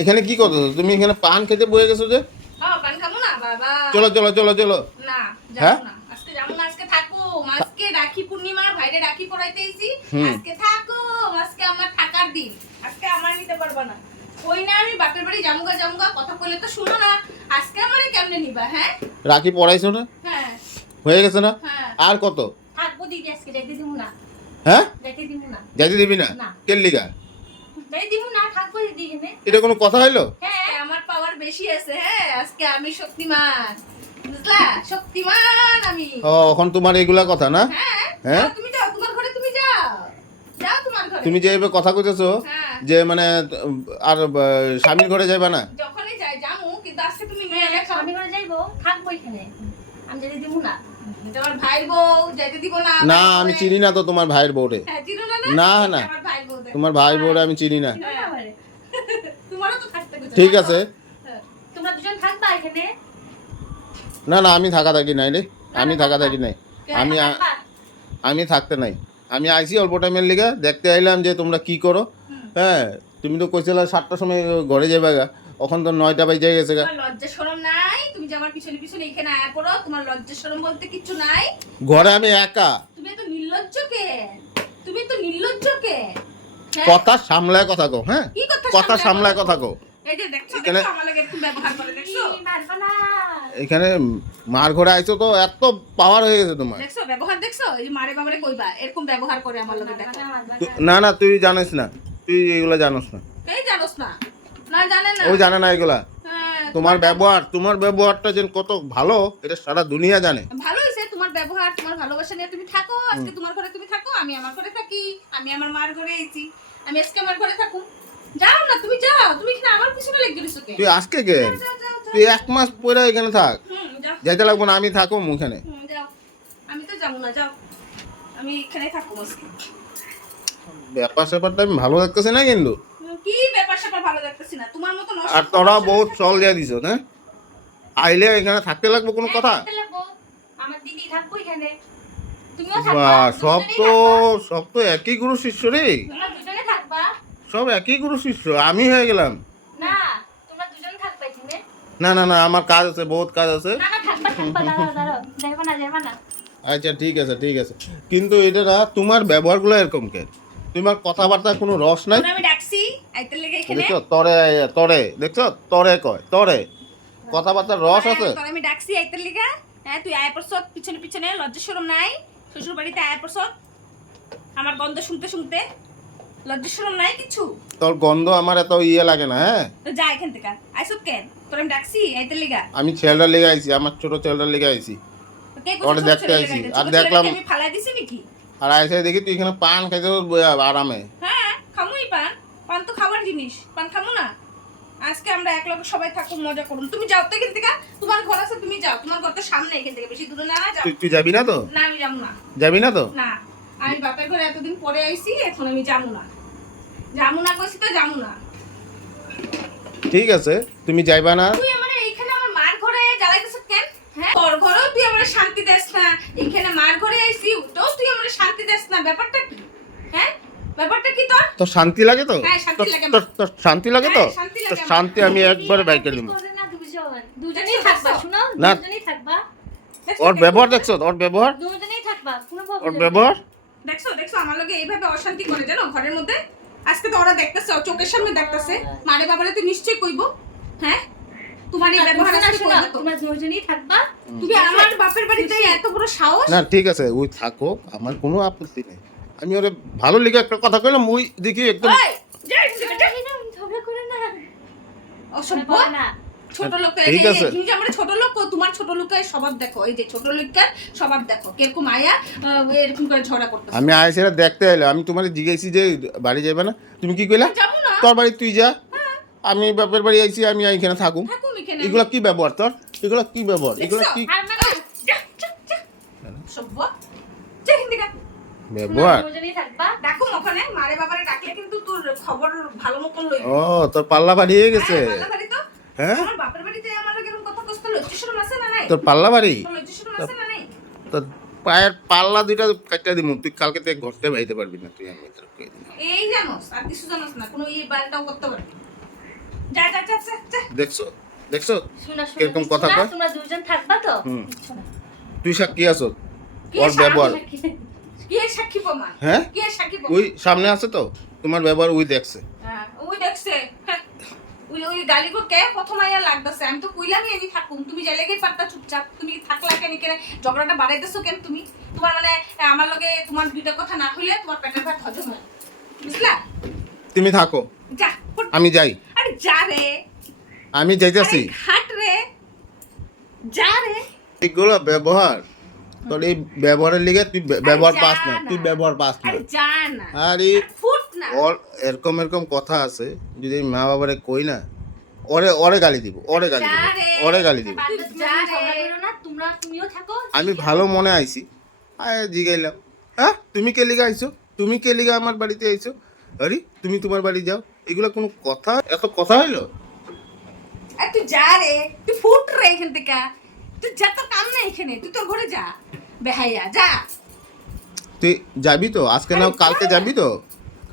এখানে কি করছো তুমি? এখানে পান খেতে বয়ে গেছো যে? হ্যাঁ পান খাবো না বাবা। চলো চলো চলো চলো। না হ্যাঁ? যাবো না, আজকে যাবো না, আজকে থাকো। আজকে রাখি পূর্ণিমার ভাইরে রাখি পরাইতেছি। হুম। আজকে থাকো, আজকে আমার থাকার দিন। আজকে আমার নিতে পারবা না। কই না আমি বাপের বাড়ি জামুগা কথা কইলে তো শুনো না। আজকে আমারে কেমনে নিবা? হ্যাঁ রাখি পড়াইছো না? হ্যাঁ হয়ে গেছে না? হ্যাঁ আর কত? থাকবো দিদি, আজকে যাইতে দিব না। হ্যাঁ? যাইতে দিব না। যাইতে দিবি না? না। কেন লিগা? যাইতে দিব না, থাকবো দিদি এখানে। এটা কোনো কথা হইলো? হ্যাঁ আমার পাওয়ার বেশি আছে। হ্যাঁ আজকে আমি শক্তিমান, বুঝলা? শক্তিমান আমি। ও এখন তোমার এগুলা কথা না? হ্যাঁ হ্যাঁ? যাও, তুমি যাও তোমার ঘরে, তুমি যাও যাও তোমার ঘরে। তুমি যে এভাবে কথা কইতেছো হ্যাঁ যে মানে আর স্বামীর ঘরে যাইবা না? যখনই যাই যামু, কিন্তু আজকে তুমি হ্যাঁ, নিয়ে লেখো। আমি করে যাইবো, থাকবো এখানে। আমি যেতে দিব না। তোমার ভাইয়ের বউ যেতে দিব না। না আমি চিনি না তো তোমার ভাইয়ের বউরে। হ্যাঁ চিনো না? না, না। আমার ভাইয়ের বউ দেখো। তোমার ভাই বউরে আমি চিনি না। চিনো না আমারে? তোমারও তো থাকতে হবে। ঠিক আছে। হ্যাঁ। তোমরা দুজন থাকবা এখানে? না না আমি থাকা থাকি নাই রে। আমি থাকা থাকি নাই। আমি থাকবা? আমি থাকতে নাই। আমি আইছি অল্প টাইমের লিগে দেখতে আইলাম যে তোমরা কি করো। হ্যাঁ তুমি তো কইছিলা 7টার সময় ঘরে যাবে গা, এখন তো 9টা বাজে গেছে গা। তোমার লজ্জা শরম নাই? তুমি যে আমার পিছনে পিছনে এখানে আয়া পড়ো, তোমার লজ্জা শরম বলতে কিচ্ছু নাই? ঘরে আমি একা। তুমি তো নির্লজ্জ কে? তুমি তো নির্লজ্জ কে? হ্যাঁ? কথা সামলায় কথা কও। হ্যাঁ কি কথা সামলায় কথা কও। এই যে দেখছো এখানে- দেখছো আমার লাগে এরকম ব্যবহার করে, দেখছো? এই, মারবা না। এখানে মার ঘরে আইছো তো এত পাওয়ার হয়ে গেছে তোমার। দেখছো ব্যবহার দেখছো? এই যে মারে বাবারে কইবা এরকম ব্যবহার করে আমার লগে, দেখো। মারবা না না। না তুই জানিস না, তুই এগুলা জানোস না। এই জানোস না? না জানে না। ও জানে না এগুলা। হ্যাঁ, তোমার ব্যবহারটা যে কত ভালো এটা সারা দুনিয়া জানে। ভালো হইছে তোমার ব্যবহার, তোমার ভালোবাসা নিয়ে তুমি থাকো। আজকে তোমার ঘরে তুমি থাকো, আমি আমার ঘরে থাকি। আমি আমার মার ঘরে আইছি, আমি আজকে আমার ঘরে থাকুম। যাও না তুমি, যাও। তুমি এখানে আমার পিছনে লেগে গেছো কে? তুই আজকে কে? যাও, যাও, যাও। তুই 1 মাস পরে এখানে থাক। যাও। যাইতে লাগবো না, আমি থাকুম ওখানে। যাও। আমি তো যাবো না, যাও। আমি এখানে থাকুম আজকে। ব্যাপারটা আমি ভালো লাগতেছে না কিন্তু। কি ব্যাপার স্যাপার ভালো লাগতেছি না, তোমার মতো নষ্ট। আর তোরা বহুত চল দিয়া দিছ হ্যাঁ? আইলে এখানে থাকতে লাগবে কোনো কথা? থাকতে লাগবো। আমার দিদি থাকবো এখানে। তুমিও থাকবা। বাহ, দুজনেই থাকবা। সব তো একই গুরু শিষ্য রে। তোমরা দুজনে থাকবা। সব একই গুরু শিষ্য, আমি হয়ে গেলাম। না, তোমরা দুজনে থাকবা এখানে। না না না আমার কাজ আছে, বহুত কাজ আছে। না না থাকবা, দাঁড়াও দাঁড়াও। যাইবা না, যাইবা না। আচ্ছা ঠিক আছে ঠিক আছে, কিন্তু এটা না তোমার ব্যবহারগুলো এরকম কে? তোমার কথাবার্তা কোনো রস নাই। তোরে আমি ডাকছি আইতে লেগে এখানে। দেখছো তরে তরে দেখছো তরে কয় তরে, কথাবার্তার রস আছে। তোরে আমি ডাকছি আইতে লেগে। হ্যাঁ তুই আয় পড়ছ পিছনে পিছনে, লজ্জা শরম নাই? শ্বশুর বাড়িতে আয় পড়ছ আমার গন্ধ শুনতে শুনতে, লজ্জা শরম নাই কিছু? তোর গন্ধ আমার এত ইয়ে লাগে না। হ্যাঁ তো যা এখান থেকে, আইসব কেন? তোরে আমি ডাকছি আইতে লেগে। আমি ছেলেটার লেগে আইছি, আমার ছোট ছেলেটার লেগে আইছি। কে ওরে কইছে দেখতে আইছি, আর আর দেখলাম আমি ফালাই দিছি নাকি? আর আইসে দেখি তুই এখানে পান খাইতে আরামে। হ্যাঁ খামুই পান, পান তো খাবার জিনিস, পান খামু না? আজকে আমরা এক লগে সবাই থাকুন, মজা করুন। তুমি যাও তো এখান থেকে, তোমার ঘর আছে তুমি যাও, তোমার ঘর তো সামনে, এখান থেকে বেশি দূরে না, যাও। তুই যাবি না তো? না আমি যাবো না। যাবি না তো? না আমি বাপের ঘরে এতদিন পরে আইছি, এখন আমি যাবো না। যাবো না কইছি তো যাবো না। ঠিক আছে তুমি যাইবা না। তুই আমার এইখানে আমার মার ঘরে জ্বালাইতেছ কেন? হ্যাঁ তোর ঘরেও তুই আমার শান্তি দেস না, এখানে মার ঘরে আইছি ওটাও তুই আমার শান্তি দেস না। ব্যাপারটা কি? হ্যাঁ ব্যাপারটা কি তোর? তোর শান্তি লাগে তো? হ্যাঁ, শান্তি লাগে আমার। তোর শান্তি লাগে তো? হ্যাঁ, শান্তি লাগে তোর আমার। শান্তি আমি একবারে বাইকে দিব। করে না দুজন। দুজনেই থাকবা, শুনো? না। দুজনেই থাকবা। দেখছো, ওর দেখছো, ব্যবহার দেখছো? ওর ব্যবহার, দুজনেই থাকবা। কোনো ওর প্রবলেম নেই। ব্যবহার। দেখছো দেখছো আমার লগে এইভাবে অশান্তি করে জানো ঘরের মধ্যে। আজকে তো ওরা দেখতেছে, চোখের সামনে দেখতেছে। মারে বাবারে তুই নিশ্চয়ই কইবো। হ্যাঁ তোমার এই ব্যবহার শোনো, আজকে শোনো, কইবো তো। তোমরা দুজনেই থাকবা। তুমি আমার বাপের বাড়িতে এত বড় সাহস? না ঠিক আছে ওই থাকো, আমার কোনো আপত্তি নেই। আমি ওরে ভালো লিগে একটা কথা কইলাম, ওই দেখি একদম ওই যা এখান থেকে, যা। এই না, ঝগড়া করে না। অসভ্য করে না। ছোট লোক। ঠিক আছে। তুমি যে আমার ছোট লোক, তোমার ছোট লোকের স্বভাব দেখো। এই যে ছোট লোকের স্বভাব দেখো কিরকম আয়া এরকম করে ঝগড়া করতেছে। আমি আইসেরা দেখতে এলাম, আমি তোমার জিজ্ঞাসি যে বাড়ি যাবে না, তুমি কি কইলা? যাবো না। তোর বাড়ি তুই যা, আমি বাপের বাড়ি আইছি, আমি এখানে থাকুম। থাকুম এখানে। এগুলা কি ব্যবহার তোর? এগুলা কি ব্যবহার? এগুলা দেখছো? কি আর মানে যা, যা, যা। অসভ্য। যা এখান থেকে। ব্যবহার? দুজনেই থাকবা। ডাকুম ওখানে, মারে বাবারে ডাকলে কিন্তু তোর খবর ভালো মতন লইব। ও তোর পাল্লা বাড়িয়ে গেছে। হ্যাঁ, পাল্লা বাড়ি তো। হ্যাঁ আমার বাপের বাড়িতে আমার লোক এরকম কথা কষ্ট লজ্জা শরম আছে না নাই? তোর পাল্লা বাড়ি, তোর লজ্জা শরম আছে না নাই? তোর পায়ের পাল্লা দুইটা কাটতে দিমু, তুই কালকে থেকে ঘরতে বাইতে পারবি না তুই। আমি তোর কই দিলাম। এই জানোস আর কিছু জানোস না, কোনো এই বালটাও করতে পারবি না। যা যা যা যা, যা। দেখছো দেখছো শোনা কিরকম কথা কয়? তোমরা দুজন থাকবা তো হুম। শোনা তুই সাক্ষী আছো কি ওর সাক্ষী? ব্যবহার কে সাক্ষী প্রমাণ? হ্যাঁ কে সাক্ষী প্রমাণ? ওই সামনে আছে তো তোমার ব্যবহার ওই দেখছে হ্যাঁ, ওই দেখছে হ্যাঁ। ওই গালিগো কে প্রথম আইয়া লাগতেছে আমি তো কইলামই আমি থাকুম তুমি যাইলে কি পারতা চুপচাপ তুমি থাকলা কেন কেন ঝগড়াটা বাড়াইতেছো কেন তুমি তোমার মানে আমার লগে তোমার দুইটা কথা না হইলে তোমার পেটের ভাত হজম হয় না। বুঝলা তুমি থাকো যা ফুট। আমি যাই আরে যা রে আমি যাইতেছি আরে হাট রে যা রে এগুলো ব্যবহার তোর এই ব্যবহারের লিগে তুই ব্যবহার যা পাস না না। তুই ব্যবহার পাস না আরে যা না আরে ফুট না ওর এরকম এরকম কথা আছে যদি মা বাবারে কই না ওরে ওরে গালি দিব ওরে গালি দিব যা রে। ওরে গালি দিব পারলে তোমরা যা রে। ঝগড়া করো না তোমরা তুমিও থাকো আমি ভালো মনে আইছি আয় জিগাইলাম হ্যাঁ তুমি কে লিগা আইছো তুমি কে লিগা আমার বাড়িতে আইছো আরে তুমি তোমার বাড়ি যাও এগুলো কোনো কথা এত কথা হইলো আরে তুই যা রে তুই ফুট রে এখান থেকে তুই যা তোর কাম নেই এখানে তুই তোর ঘরে যা বেহাইয়া যা তুই যাবি তো আজকে নাও কালকে যাবি তো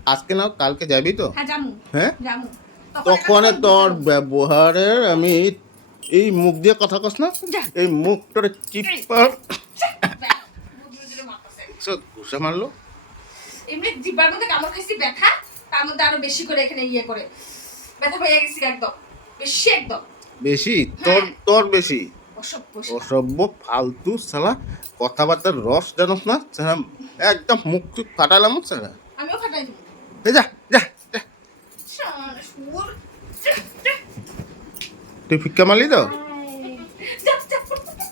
আজকে নাও কালকে যাবি তো হ্যাঁ জামু হ্যাঁ জামু তখন তোর ব্যবহারের আমি এই মুখ দিয়ে কথা কস না যা। এই মুখটারে চিপা ঘুষা মারলো এমনি জিব্বার মধ্যে কামড় খাইছি ব্যথা তার মধ্যে আরো বেশি করে এখানে ইয়ে করে ব্যথা পেয়ে গেছি একদম বেশি একদম বেশি তোর তোর বেশি অসভ্য অসভ্য ফালতু সালা কথাবার্তার রস জানোস না সালা একদম মুখ চুখ ফাটালাম সালা আমিও ফাটাই দিব এই যা যা যা। শুয়োর তুই ফিক্কা মারলি তো যা যা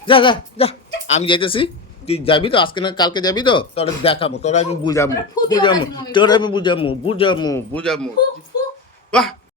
যা যা যা আমি যাইতেছি তুই যাবি তো আজকে না কালকে যাবি তো তোর দেখাবো তোর আমি বুঝামু বুঝামু তোর আমি বুঝামু বুঝামু বুঝামু ফু ফু বাহ